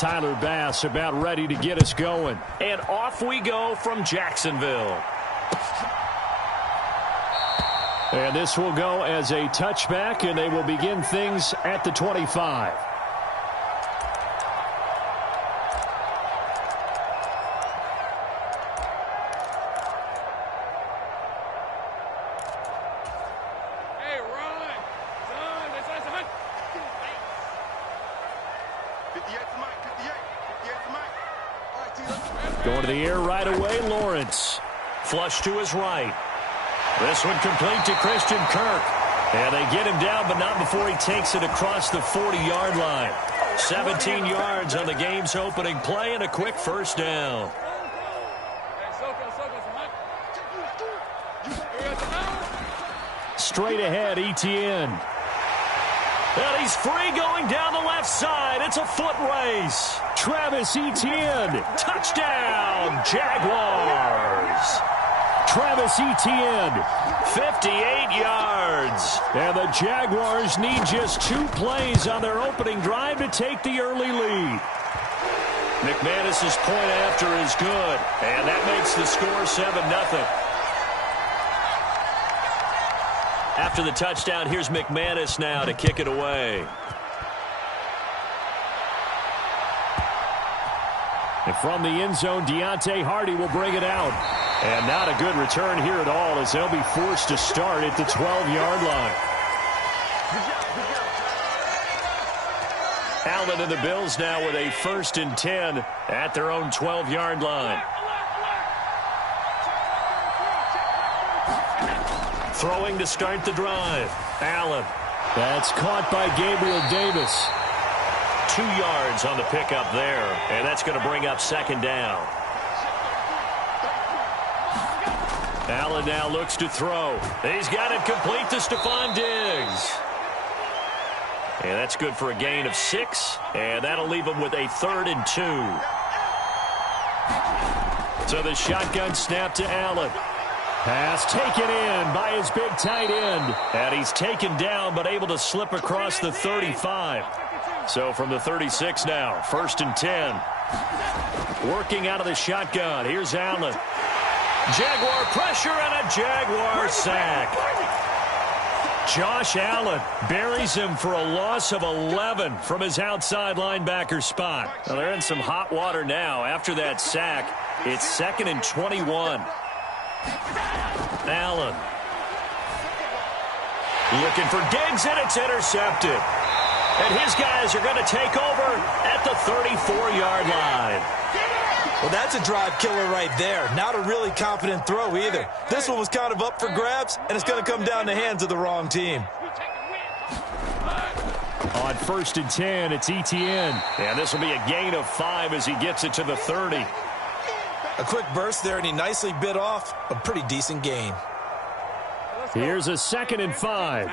Tyler Bass about ready to get us going. And off we go from Jacksonville. And this will go as a touchback, and they will begin things at the 25. Going to the air right away, Lawrence. Flush to his right. This one complete to Christian Kirk. And they get him down, but not before he takes it across the 40-yard line. 17 yards on the game's opening play and a quick first down. Straight ahead, Etienne. And he's free going down the left side. It's a foot race. Travis Etienne. Touchdown, Jaguars. Travis Etienne. 58 yards. And the Jaguars need just 2 plays on their opening drive to take the early lead. McManus's point after is good. And that makes the score 7-0. After the touchdown, here's McManus now to kick it away. And from the end zone, Deontay Hardy will bring it out. And not a good return here at all as they'll be forced to start at the 12-yard line. Allen and the Bills now with a 1st and 10 at their own 12-yard line. Throwing to start the drive. Allen. That's caught by Gabriel Davis. 2 yards on the pickup there, and that's going to bring up 2nd down. Allen now looks to throw. He's got it complete to Stephon Diggs. And that's good for a gain of 6, and that'll leave him with a 3rd and 2. So the shotgun snap to Allen. Pass taken in by his big tight end. And he's taken down but able to slip across the 35. So from the 36 now, 1st and 10. Working out of the shotgun. Here's Allen. Jaguar pressure and a Jaguar sack. Josh Allen buries him for a loss of 11 from his outside linebacker spot. Well, they're in some hot water now. After that sack, it's 2nd and 21. Allen. Looking for Diggs, and it's intercepted. And his guys are going to take over at the 34-yard line. Well, that's a drive killer right there. Not a really confident throw either. This one was kind of up for grabs, and it's going to come down the hands of the wrong team. On 1st and 10, it's Etienne. And this will be a gain of 5 as he gets it to the 30. A quick burst there, and he nicely bit off a pretty decent gain. Here's a 2nd and 5.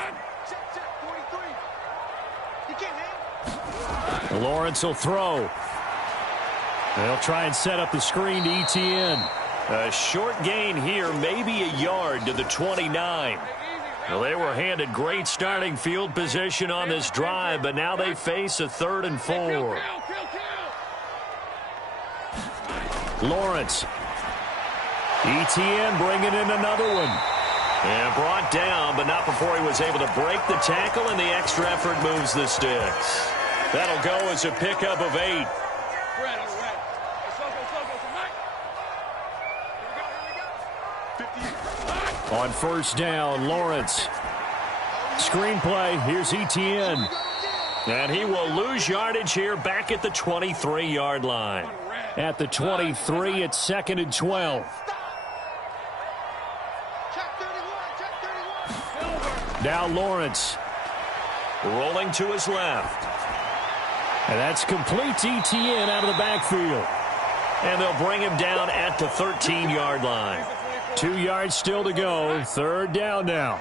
Lawrence will throw. They'll try and set up the screen to Etienne. A short gain here, maybe a yard to the 29. Well, they were handed great starting field position on this drive, but now they face a 3rd and 4. Lawrence. Etienne bringing in another one. And brought down, but not before he was able to break the tackle, and the extra effort moves the sticks. That'll go as a pickup of 8. On 1st down, Lawrence. Screen play, here's Etienne. And he will lose yardage here back at the 23-yard line. At the 23, it's 2nd and 12. Now Lawrence. Rolling to his left. And that's complete to Etienne out of the backfield. And they'll bring him down at the 13-yard line. 2 yards still to go. 3rd down now.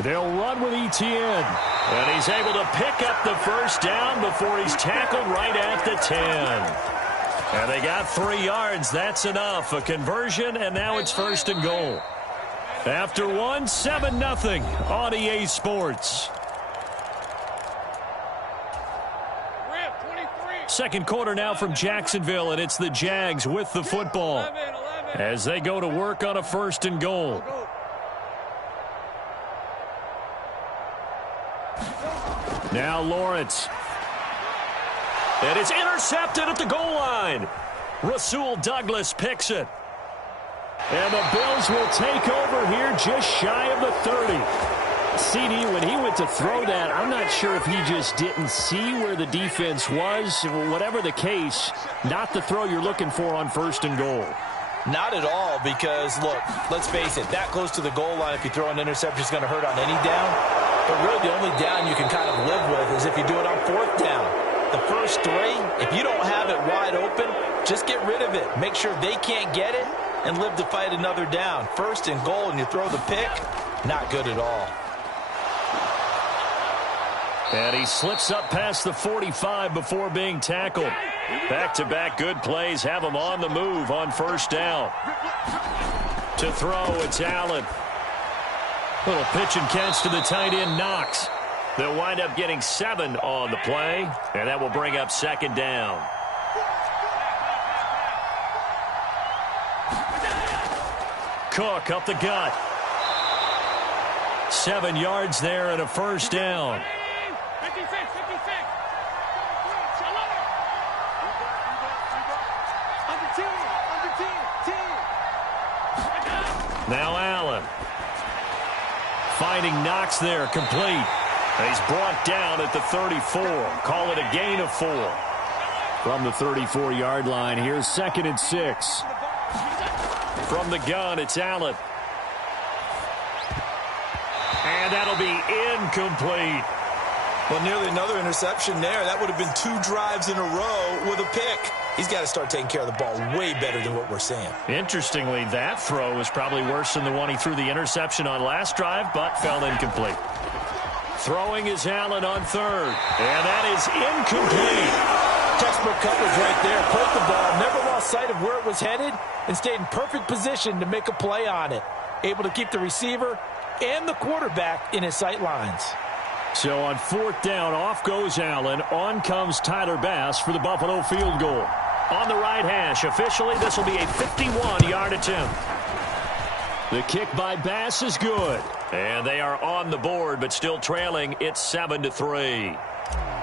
They'll run with Etienne. And he's able to pick up the 1st down before he's tackled right at the 10. And they got 3 yards. That's enough. A conversion, and now it's 1st and goal. After 1, 7-0 on EA Sports. Second quarter now from Jacksonville, and it's the Jags with the football as they go to work on a 1st and goal. Now Lawrence. And it's intercepted at the goal line. Rasul Douglas picks it. And the Bills will take over here just shy of the 30. CD, when he went to throw that, I'm not sure if he just didn't see where the defense was. Whatever the case, not the throw you're looking for on 1st and goal. Not at all, because, look, let's face it, that close to the goal line, if you throw an interception, is going to hurt on any down. But really, the only down you can kind of live with is if you do it on 4th down. The first 3, if you don't have it wide open, just get rid of it. Make sure they can't get it and live to fight another down. 1st and goal, and you throw the pick, not good at all. And he slips up past the 45 before being tackled. Back-to-back good plays have him on the move on 1st down. To throw, it's Allen. Little pitch and catch to the tight end, Knox. They'll wind up getting 7 on the play, and that will bring up 2nd down. Cook up the gut. 7 yards there and a 1st down. Now Allen. Finding Knox there, complete. He's brought down at the 34. Call it a gain of 4. From the 34-yard line, here's 2nd and 6. From the gun, it's Allen. And that'll be incomplete. Well, nearly another interception there. That would have been 2 drives in a row with a pick. He's got to start taking care of the ball way better than what we're seeing. Interestingly, that throw was probably worse than the one he threw the interception on last drive, but fell incomplete. Throwing is Allen on 3rd. And that is incomplete. Textbook coverage right there. Played the ball, never lost sight of where it was headed, and stayed in perfect position to make a play on it. Able to keep the receiver and the quarterback in his sight lines. So on 4th down, off goes Allen. On comes Tyler Bass for the Buffalo field goal. On the right hash, officially, this will be a 51-yard attempt. The kick by Bass is good. And they are on the board, but still trailing. It's 7-3.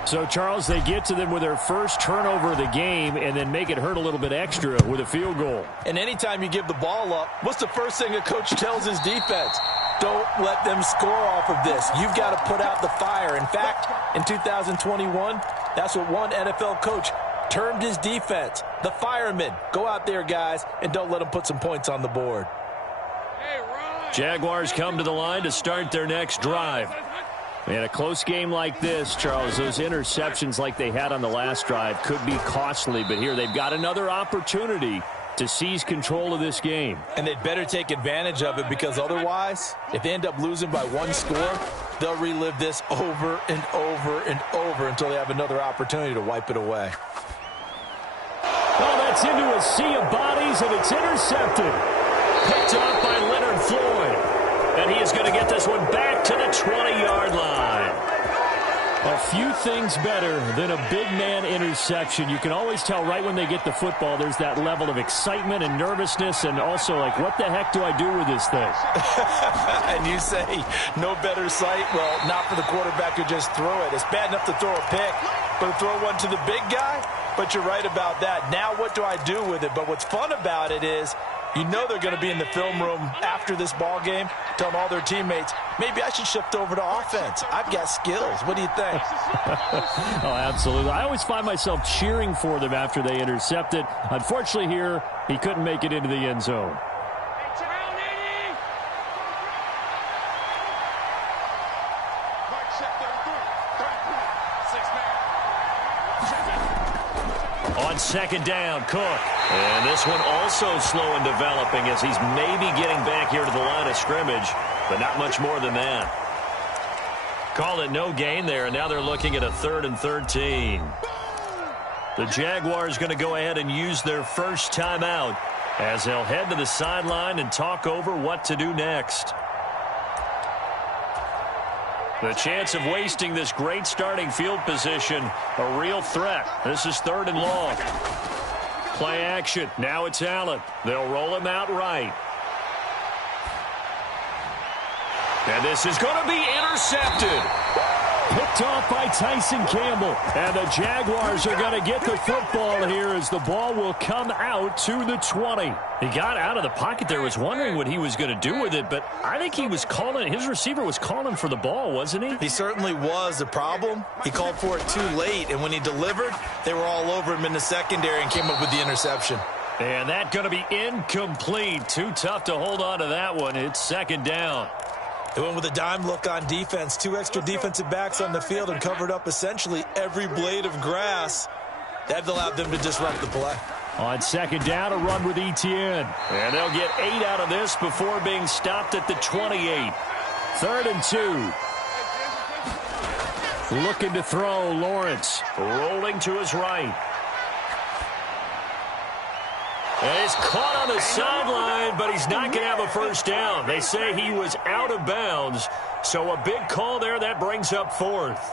So, Charles, they get to them with their first turnover of the game and then make it hurt a little bit extra with a field goal. And anytime you give the ball up, what's the first thing a coach tells his defense? Don't let them score off of this. You've got to put out the fire. In fact, in 2021, that's what one NFL coach termed his defense. The firemen. Go out there, guys, and don't let them put some points on the board. Jaguars come to the line to start their next drive. In a close game like this, Charles, those interceptions like they had on the last drive could be costly, but here they've got another opportunity to seize control of this game. And they'd better take advantage of it, because otherwise, if they end up losing by 1 score, they'll relive this over and over and over until they have another opportunity to wipe it away. Well, that's into a sea of bodies, and it's intercepted. Picked off by Leonard Floyd. And he is going to get this one back to the 20-yard line. A few things better than a big man interception. You can always tell right when they get the football, there's that level of excitement and nervousness, and also like, what the heck do I do with this thing? And you say, no better sight? Well, not for the quarterback who just throw it. It's bad enough to throw a pick, but to throw one to the big guy? But you're right about that. Now what do I do with it? But what's fun about it is, you know they're going to be in the film room after this ball game telling all their teammates, maybe I should shift over to offense. I've got skills. What do you think? Oh, absolutely. I always find myself cheering for them after they intercept it. Unfortunately here, he couldn't make it into the end zone. On 2nd down, Cook. And this one also slow in developing as he's maybe getting back here to the line of scrimmage, but not much more than that. Call it no gain there, and now they're looking at a 3rd and 13. The Jaguars going to go ahead and use their first timeout as they'll head to the sideline and talk over what to do next. The chance of wasting this great starting field position, a real threat. This is 3rd and long. Play action. Now it's Allen. They'll roll him out right. And this is going to be intercepted. Picked off by Tyson Campbell. And the Jaguars are going to get the football here as the ball will come out to the 20. He got out of the pocket there, was wondering what he was going to do with it, but I think he was calling, his receiver was calling for the ball, wasn't he? He certainly was. The problem, he called for it too late, and when he delivered, they were all over him in the secondary and came up with the interception. And that going to be incomplete. Too tough to hold on to that one. It's 2nd down. They went with a dime look on defense. 2 extra defensive backs on the field and covered up essentially every blade of grass. That allowed them to disrupt the play. On 2nd down, a run with Etienne. And they'll get 8 out of this before being stopped at the 28. 3rd and 2. Looking to throw, Lawrence. Rolling to his right. And he's caught on the sideline, but he's not going to have a first down. They say he was out of bounds, so a big call there. That brings up 4th.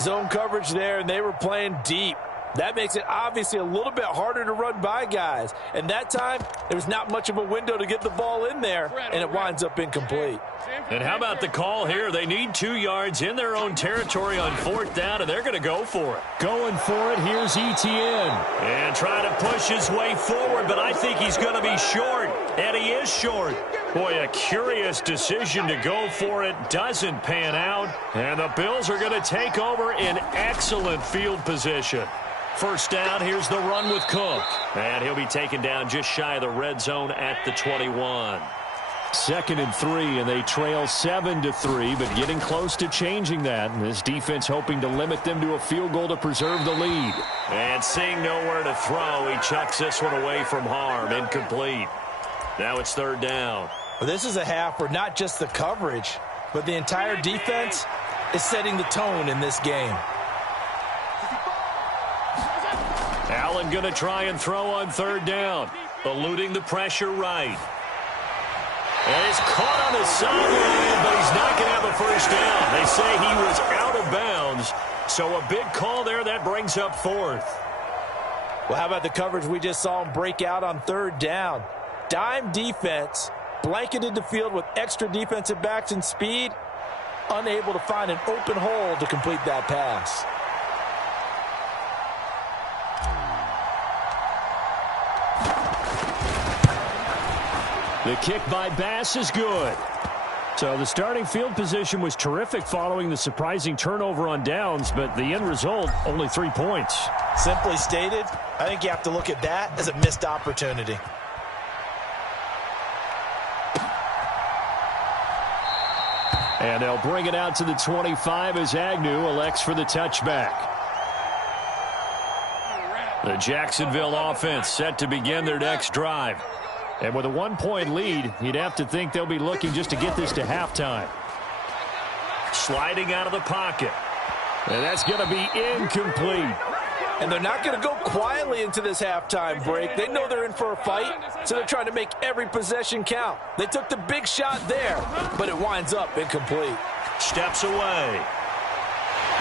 Zone coverage there, and they were playing deep. That makes it obviously a little bit harder to run by guys. And that time, there was not much of a window to get the ball in there, and it winds up incomplete. And how about the call here? They need 2 yards in their own territory on 4th down, and they're going to go for it. Going for it, here's Etienne. And trying to push his way forward, but I think he's going to be short. And he is short. Boy, a curious decision to go for it. Doesn't pan out. And the Bills are going to take over in excellent field position. 1st down, here's the run with Cook. And he'll be taken down just shy of the red zone at the 21. 2nd and 3, and they trail 7-3, but getting close to changing that. And this defense hoping to limit them to a field goal to preserve the lead. And seeing nowhere to throw, he chucks this one away from harm. Incomplete. Now it's 3rd down. Well, this is a half where not just the coverage, but the entire defense is setting the tone in this game. Allen going to try and throw on 3rd down. Eluding the pressure right. And he's caught on the sideline, but he's not going to have a first down. They say he was out of bounds, so a big call there. That brings up 4th. Well, how about the coverage we just saw him break out on 3rd down? Dime defense, blanketed the field with extra defensive backs and speed, unable to find an open hole to complete that pass. The kick by Bass is good. So the starting field position was terrific following the surprising turnover on downs, but the end result, only 3 points. Simply stated, I think you have to look at that as a missed opportunity. And they'll bring it out to the 25 as Agnew elects for the touchback. The Jacksonville offense set to begin their next drive. And with a 1-point lead, you'd have to think they'll be looking just to get this to halftime. Sliding out of the pocket. And that's going to be incomplete. And they're not going to go quietly into this halftime break. They know they're in for a fight, so they're trying to make every possession count. They took the big shot there, but it winds up incomplete. Steps away.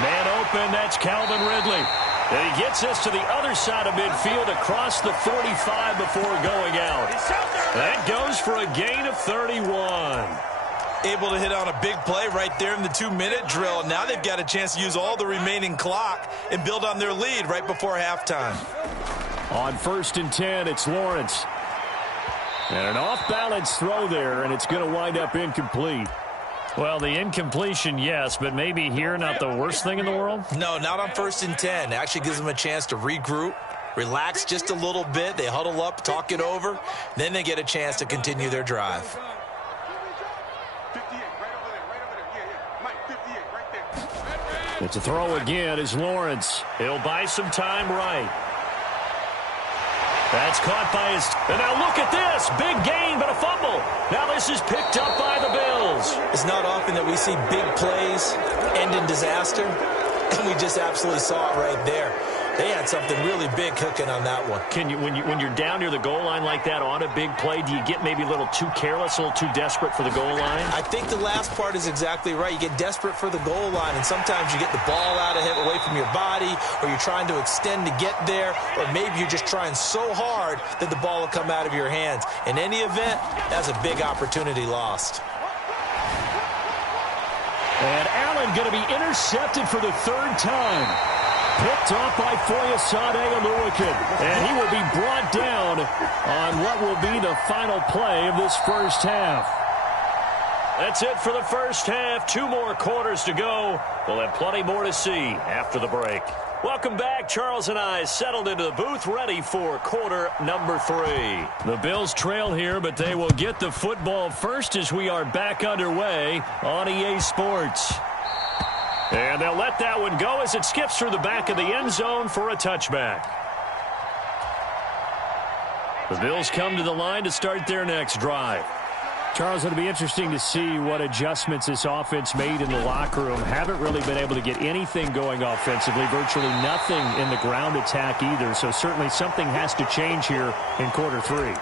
Man open, that's Calvin Ridley. And he gets us to the other side of midfield across the 45 before going out. That goes for a gain of 31. Able to hit on a big play right there in the 2-minute drill. Now they've got a chance to use all the remaining clock and build on their lead right before halftime. On 1st and 10, it's Lawrence. And an off-balance throw there, and it's going to wind up incomplete. Well, the incompletion, yes, but maybe here not the worst thing in the world? No, not on 1st and 10. It actually gives them a chance to regroup, relax just a little bit. They huddle up, talk it over. Then they get a chance to continue their drive. It's a throw again is Lawrence. He'll buy some time right. That's caught by his... And now look at this. Big gain, but a fumble. Now this is picked up by the Bills. It's not often that we see big plays end in disaster, and we just absolutely saw it right there. They had something really big cooking on that one. Can you, when you're down near the goal line like that on a big play, do you get maybe a little too careless, a little too desperate for the goal line? I think the last part is exactly right. You get desperate for the goal line, and sometimes you get the ball out of it away from your body, or you're trying to extend to get there, or maybe you're just trying so hard that the ball will come out of your hands. In any event, that's a big opportunity lost. And Allen going to be intercepted for the third time. Picked off by Foyesade Oluwakin. And he will be brought down on what will be the final play of this first half. That's it for the first half. 2 more quarters to go. We'll have plenty more to see after the break. Welcome back. Charles and I settled into the booth, ready for quarter number 3. The Bills trail here, but they will get the football first as we are back underway on EA Sports. And they'll let that one go as it skips through the back of the end zone for a touchback. The Bills come to the line to start their next drive. Charles, it'll be interesting to see what adjustments this offense made in the locker room. Haven't really been able to get anything going offensively, virtually nothing in the ground attack either. So certainly something has to change here in quarter 3.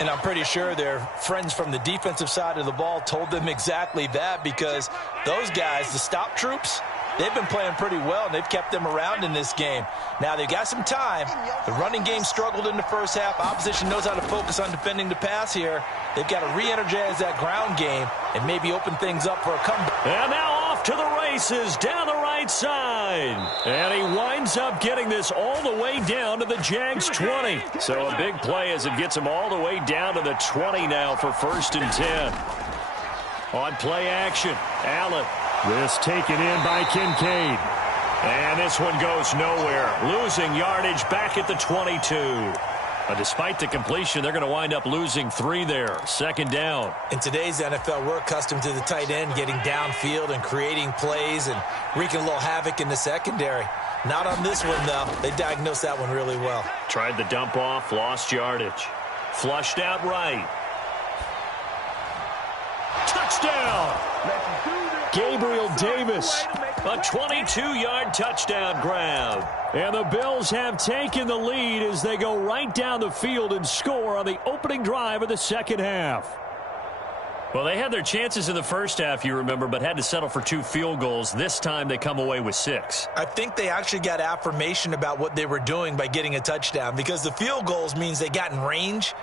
And I'm pretty sure their friends from the defensive side of the ball told them exactly that, because those guys, the stop troops, they've been playing pretty well, and they've kept them around in this game. Now, they've got some time. The running game struggled in the first half. Opposition knows how to focus on defending the pass here. They've got to re-energize that ground game and maybe open things up for a comeback. And now off to the races down the right side. And he winds up getting this all the way down to the Jags 20. So a big play as it gets him all the way down to the 20 now for 1st and 10. On play action, Allen. This taken in by Kincaid. And this one goes nowhere. Losing yardage back at the 22. Despite the completion, they're going to wind up losing 3 there. 2nd down. In today's NFL, we're accustomed to the tight end getting downfield and creating plays and wreaking a little havoc in the secondary. Not on this one, though. They diagnosed that one really well. Tried the dump off, lost yardage. Flushed out right. Touchdown! Gabriel Davis. A 22-yard touchdown grab. And the Bills have taken the lead as they go right down the field and score on the opening drive of the second half. Well, they had their chances in the first half, you remember, but had to settle for 2 field goals. This time they come away with 6. I think they actually got affirmation about what they were doing by getting a touchdown, because the field goals means they got in range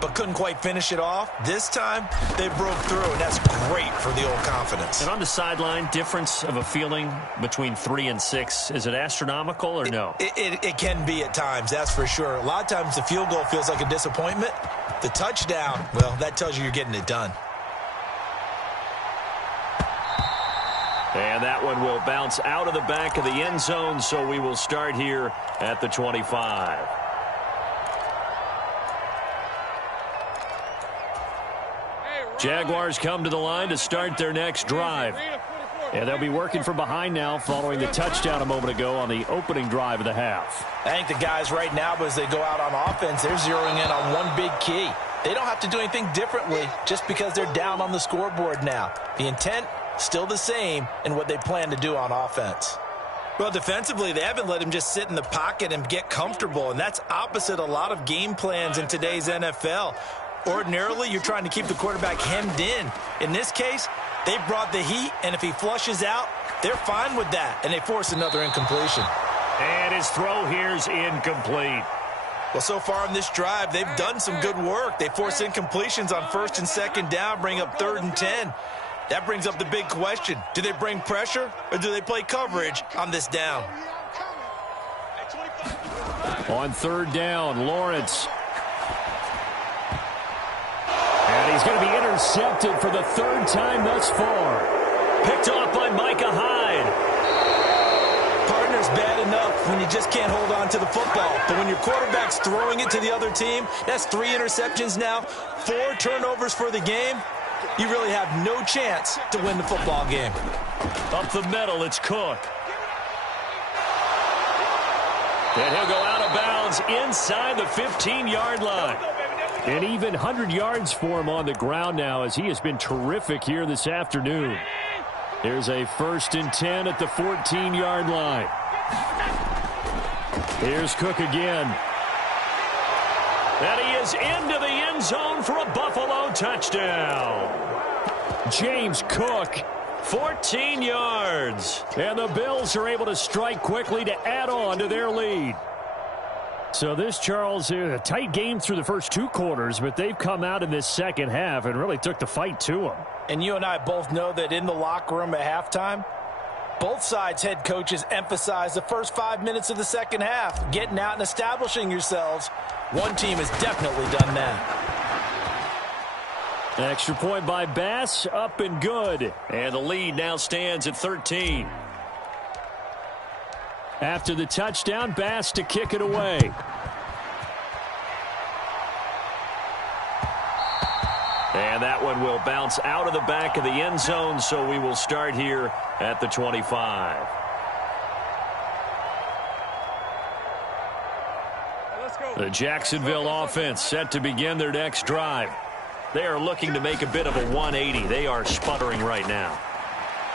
but couldn't quite finish it off. This time they broke through, and that's great for the old confidence. And on the sideline, difference of a feeling between 3 and 6, is it astronomical or no? It can be at times, that's for sure. A lot of times the field goal feels like a disappointment. The touchdown, well, that tells you you're getting it done. And that one will bounce out of the back of the end zone, so we will start here at the 25. Jaguars come to the line to start their next drive. And they'll be working from behind now following the touchdown a moment ago on the opening drive of the half. I think the guys right now, as they go out on offense, they're zeroing in on one big key. They don't have to do anything differently just because they're down on the scoreboard now. The intent, still the same in what they plan to do on offense. Well, defensively, they haven't let him just sit in the pocket and get comfortable, and that's opposite a lot of game plans in today's NFL. Ordinarily, you're trying to keep the quarterback hemmed in. In this case, they brought the heat, and if he flushes out, they're fine with that, and they force another incompletion. And his throw here's incomplete. Well, so far on this drive, they've done some good work. They force incompletions on 1st and 2nd down, bring up 3rd and 10. That brings up the big question. Do they bring pressure or do they play coverage on this down? On 3rd down, Lawrence. And he's going to be intercepted for the 3rd time thus far. Picked off by Micah Hyde. Partner's bad enough when you just can't hold on to the football. But when your quarterback's throwing it to the other team, that's 3 interceptions now, 4 turnovers for the game. You really have no chance to win the football game. Up the middle, it's Cook. And he'll go out of bounds inside the 15-yard line. An even 100 yards for him on the ground now as he has been terrific here this afternoon. There's a 1st and 10 at the 14-yard line. Here's Cook again. And he is into the end zone for a Buffalo touchdown. James Cook. 14 yards. And the Bills are able to strike quickly to add on to their lead. So this, Charles, is a tight game through the first 2 quarters, but they've come out in this second half and really took the fight to them. And you and I both know that in the locker room at halftime, both sides' head coaches emphasize the first 5 minutes of the second half, getting out and establishing yourselves. One team has definitely done that. Extra point by Bass, up and good. And the lead now stands at 13. After the touchdown, Bass to kick it away. And that one will bounce out of the back of the end zone, so we will start here at the 25. The Jacksonville offense set to begin their next drive. They are looking to make a bit of a 180. They are sputtering right now.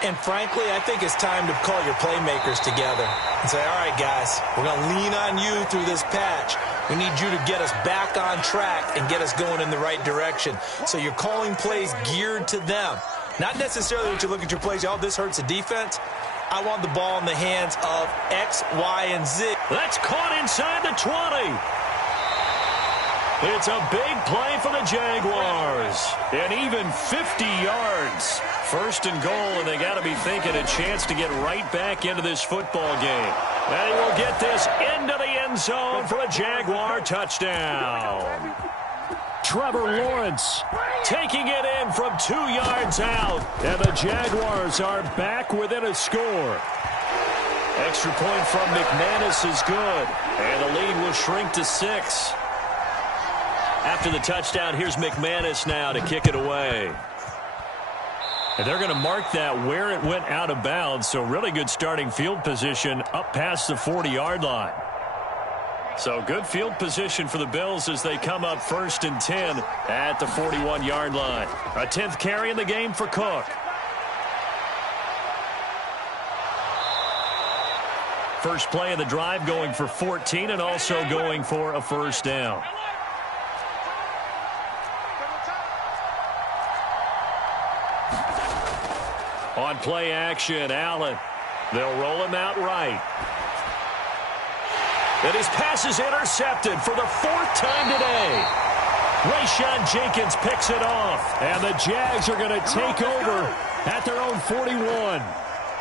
And frankly, I think it's time to call your playmakers together and say, all right, guys, we're going to lean on you through this patch. We need you to get us back on track and get us going in the right direction. So you're calling plays geared to them. Not necessarily that you look at your plays, oh, this hurts the defense. I want the ball in the hands of X, Y, and Z. That's caught inside the 20. It's a big play for the Jaguars. And even 50 yards. First and goal, and they got to be thinking a chance to get right back into this football game. They will get this into the end zone for a Jaguar touchdown. Trevor Lawrence taking it in from 2 yards out. And the Jaguars are back within a score. Extra point from McManus is good. And the lead will shrink to 6. After the touchdown, here's McManus now to kick it away. And they're going to mark that where it went out of bounds. So really good starting field position up past the 40-yard line. So good field position for the Bills as they come up 1st and 10 at the 41-yard line. A 10th carry in the game for Cook. First play of the drive going for 14 and also going for a first down. On play action, Allen. They'll roll him out right. And his pass is intercepted for the 4th time today. Rayshon Jenkins picks it off. And the Jags are going to take over at their own 41.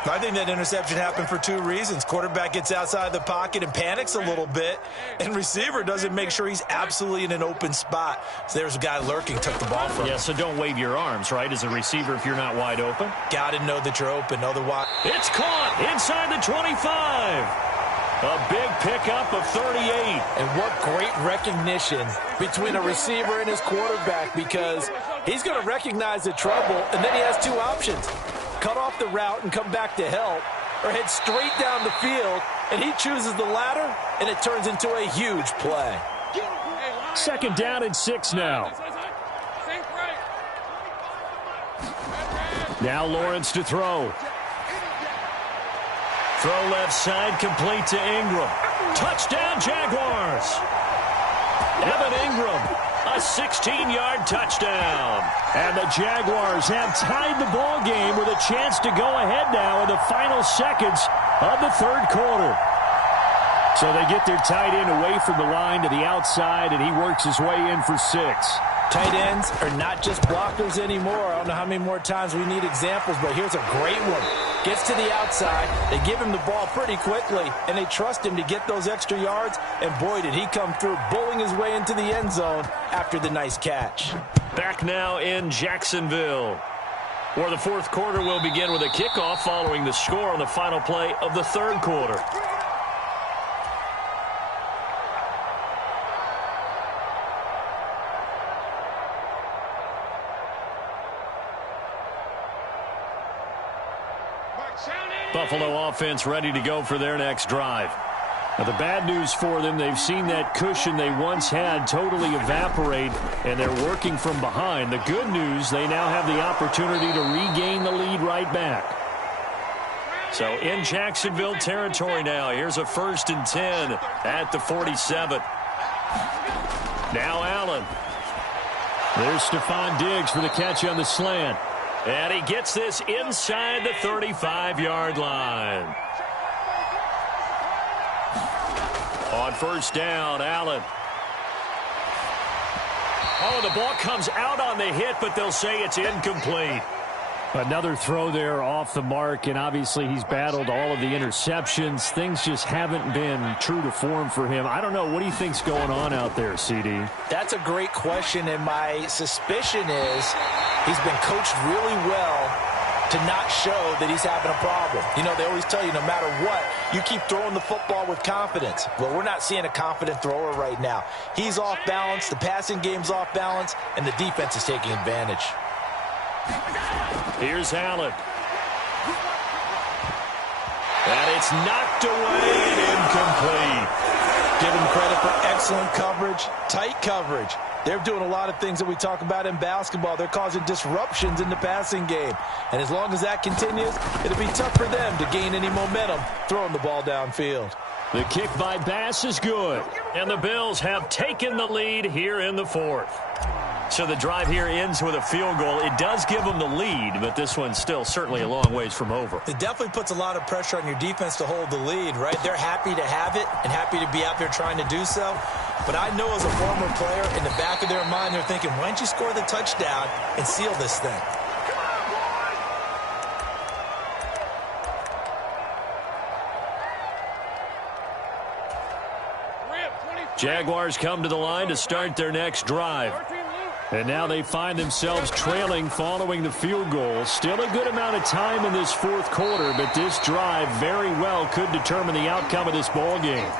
I think that interception happened for 2 reasons. Quarterback gets outside the pocket and panics a little bit, and receiver doesn't make sure he's absolutely in an open spot. So there's a guy lurking, took the ball from him. Yeah, so don't wave your arms, right, as a receiver if you're not wide open. Got to know that you're open, otherwise. It's caught inside the 25. A big pickup of 38. And what great recognition between a receiver and his quarterback, because he's going to recognize the trouble, and then he has 2 options. Cut off the route and come back to help, or head straight down the field, and he chooses the latter, and it turns into a huge play. 2nd down and 6 now. Now Lawrence to throw. Throw left side, complete to Ingram. Touchdown, Jaguars. Evan Ingram, a 16-yard touchdown. And the Jaguars have tied the ball game with a chance to go ahead now in the final seconds of the 3rd quarter. So they get their tight end away from the line to the outside, and he works his way in for 6. Tight ends are not just blockers anymore. I don't know how many more times we need examples, but here's a great one. Gets to the outside, they give him the ball pretty quickly, and they trust him to get those extra yards, and boy, did he come through, bowling his way into the end zone after the nice catch. Back now in Jacksonville, where the 4th quarter will begin with a kickoff following the score on the final play of the 3rd quarter. Buffalo offense ready to go for their next drive. Now, the bad news for them, they've seen that cushion they once had totally evaporate, and they're working from behind. The good news, they now have the opportunity to regain the lead right back. So in Jacksonville territory now. Here's a 1st and 10 at the 47. Now Allen. There's Stephon Diggs for the catch on the slant. And he gets this inside the 35-yard line. On 1st down, Allen. Oh, the ball comes out on the hit, but they'll say it's incomplete. Another throw there off the mark, and obviously he's battled all of the interceptions. Things just haven't been true to form for him. I don't know. What do you think's going on out there, CD? That's a great question, and my suspicion is he's been coached really well to not show that he's having a problem. You know, they always tell you no matter what, you keep throwing the football with confidence. Well, we're not seeing a confident thrower right now. He's off balance, the passing game's off balance, and the defense is taking advantage. Here's Allen. And it's knocked away and incomplete. Give him credit for excellent coverage, tight coverage. They're doing a lot of things that we talk about in basketball. They're causing disruptions in the passing game. And as long as that continues, it'll be tough for them to gain any momentum throwing the ball downfield. The kick by Bass is good. And the Bills have taken the lead here in the 4th. So the drive here ends with a field goal. It does give them the lead, but this one's still certainly a long ways from over. It definitely puts a lot of pressure on your defense to hold the lead, right? They're happy to have it and happy to be out there trying to do so. But I know as a former player, in the back of their mind, they're thinking, why don't you score the touchdown and seal this thing? Jaguars come to the line to start their next drive. And now they find themselves trailing following the field goal. Still a good amount of time in this 4th quarter, but this drive very well could determine the outcome of this ball game.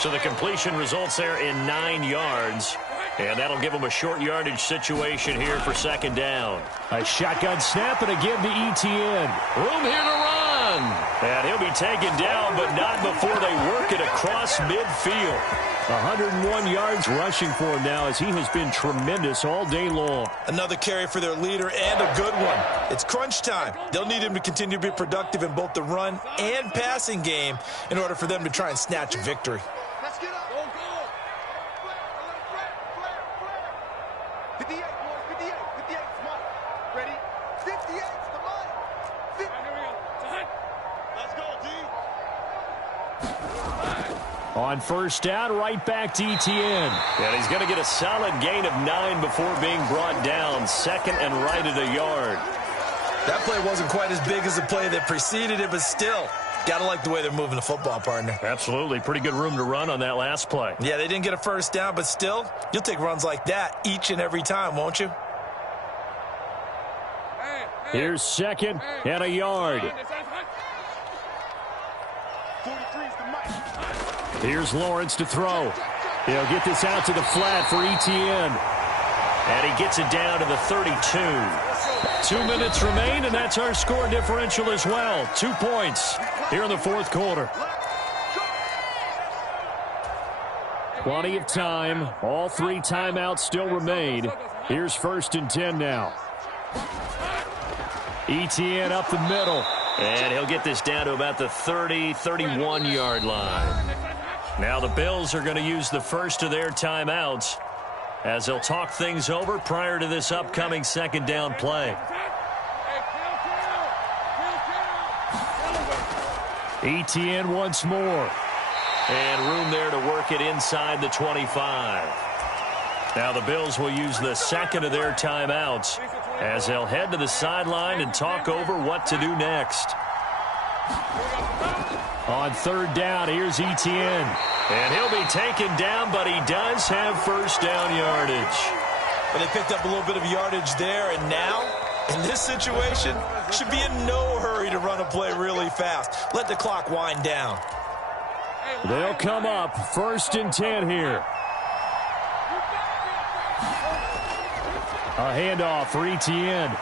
So the completion results there in 9 yards. And that'll give them a short yardage situation here for 2nd down. A shotgun snap and a give to Etienne. Room here to run. And he'll be taken down, but not before they work it across midfield. 101 yards rushing for him now as he has been tremendous all day long. Another carry for their leader and a good one. It's crunch time. They'll need him to continue to be productive in both the run and passing game in order for them to try and snatch a victory. Let's get up. Go, go. Flare. 58, boys. 58. 58. Come on. Ready? 58. Come on. 50. Here we go. Let's go, D. On 1st down, right back to Etienne. And he's going to get a solid gain of 9 before being brought down. 2nd and right at a yard. That play wasn't quite as big as the play that preceded it, but still, got to like the way they're moving the football, partner. Absolutely. Pretty good room to run on that last play. Yeah, they didn't get a 1st down, but still, you'll take runs like that each and every time, won't you? Here's 2nd and a yard. Here's Lawrence to throw. He'll get this out to the flat for Etienne. And he gets it down to the 32. 2 minutes remain, and that's our score differential as well. 2 points here in the 4th quarter. Plenty of time. All 3 timeouts still remain. Here's 1st and 10 now. Etienne up the middle. And he'll get this down to about the 31-yard line. Now the Bills are going to use the first of their timeouts as they'll talk things over prior to this upcoming 2nd down play. Etienne once more. And room there to work it inside the 25. Now the Bills will use the 2nd of their timeouts as they'll head to the sideline and talk over what to do next. On 3rd down, here's Etienne. And he'll be taken down, but he does have 1st down yardage. But they picked up a little bit of yardage there, and now, in this situation, should be in no hurry to run a play really fast. Let the clock wind down. They'll come up 1st and 10 here. A handoff for Etienne.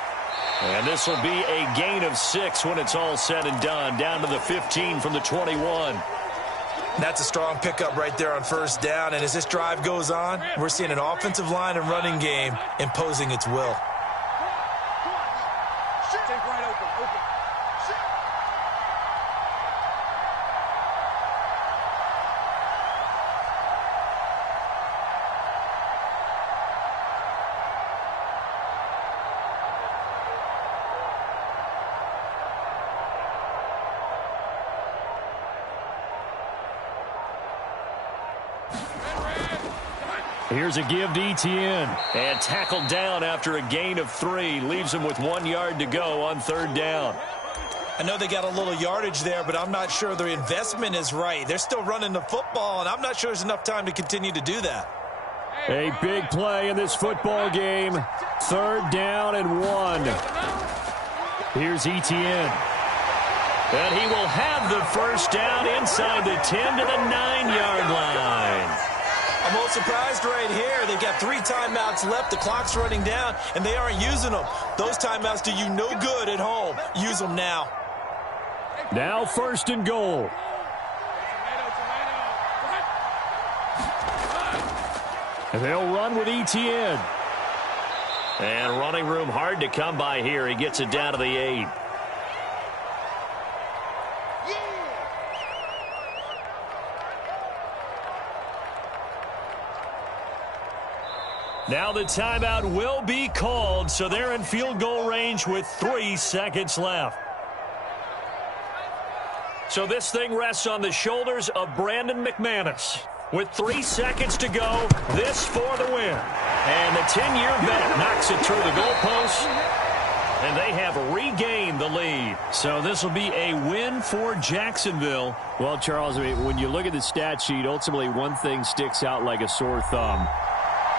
And this will be a gain of 6 when it's all said and done, down to the 15 from the 21. That's a strong pickup right there on 1st down. And as this drive goes on, we're seeing an offensive line and running game imposing its will. Here's a give to Etienne. And tackled down after a gain of 3. Leaves him with 1 yard to go on 3rd down. I know they got a little yardage there, but I'm not sure their investment is right. They're still running the football, and I'm not sure there's enough time to continue to do that. A big play in this football game. 3rd down and 1. Here's Etienne. And he will have the 1st down inside the 10 to the 9-yard line. I'm a little surprised right here. They've got 3 timeouts left. The clock's running down, and they aren't using them. Those timeouts do you no good at home. Use them now. Now 1st and goal. And they'll run with Etienne. And running room hard to come by here. He gets it down to the 8. Now the timeout will be called, so they're in field goal range with 3 seconds left. So this thing rests on the shoulders of Brandon McManus. With 3 seconds to go, this for the win. And the 10-year vet knocks it through the goalpost, and they have regained the lead. So this will be a win for Jacksonville. Well, Charles, I mean, when you look at the stat sheet, ultimately one thing sticks out like a sore thumb.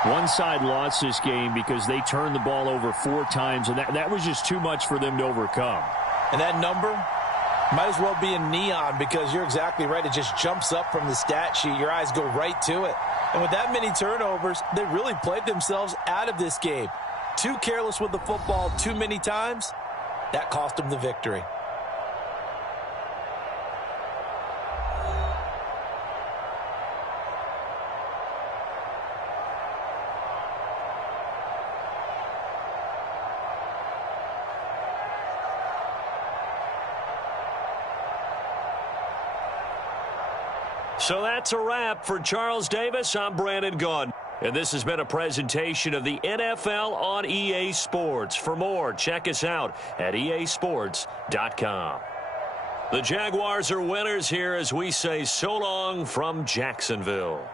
One side lost this game because they turned the ball over 4 times, and that was just too much for them to overcome. And that number might as well be in neon, because you're exactly right. It just jumps up from the stat sheet. Your eyes go right to it. And with that many turnovers, they really played themselves out of this game. Too careless with the football too many times. That cost them the victory. So that's a wrap for Charles Davis. I'm Brandon Gaudin. And this has been a presentation of the NFL on EA Sports. For more, check us out at easports.com. The Jaguars are winners here as we say so long from Jacksonville.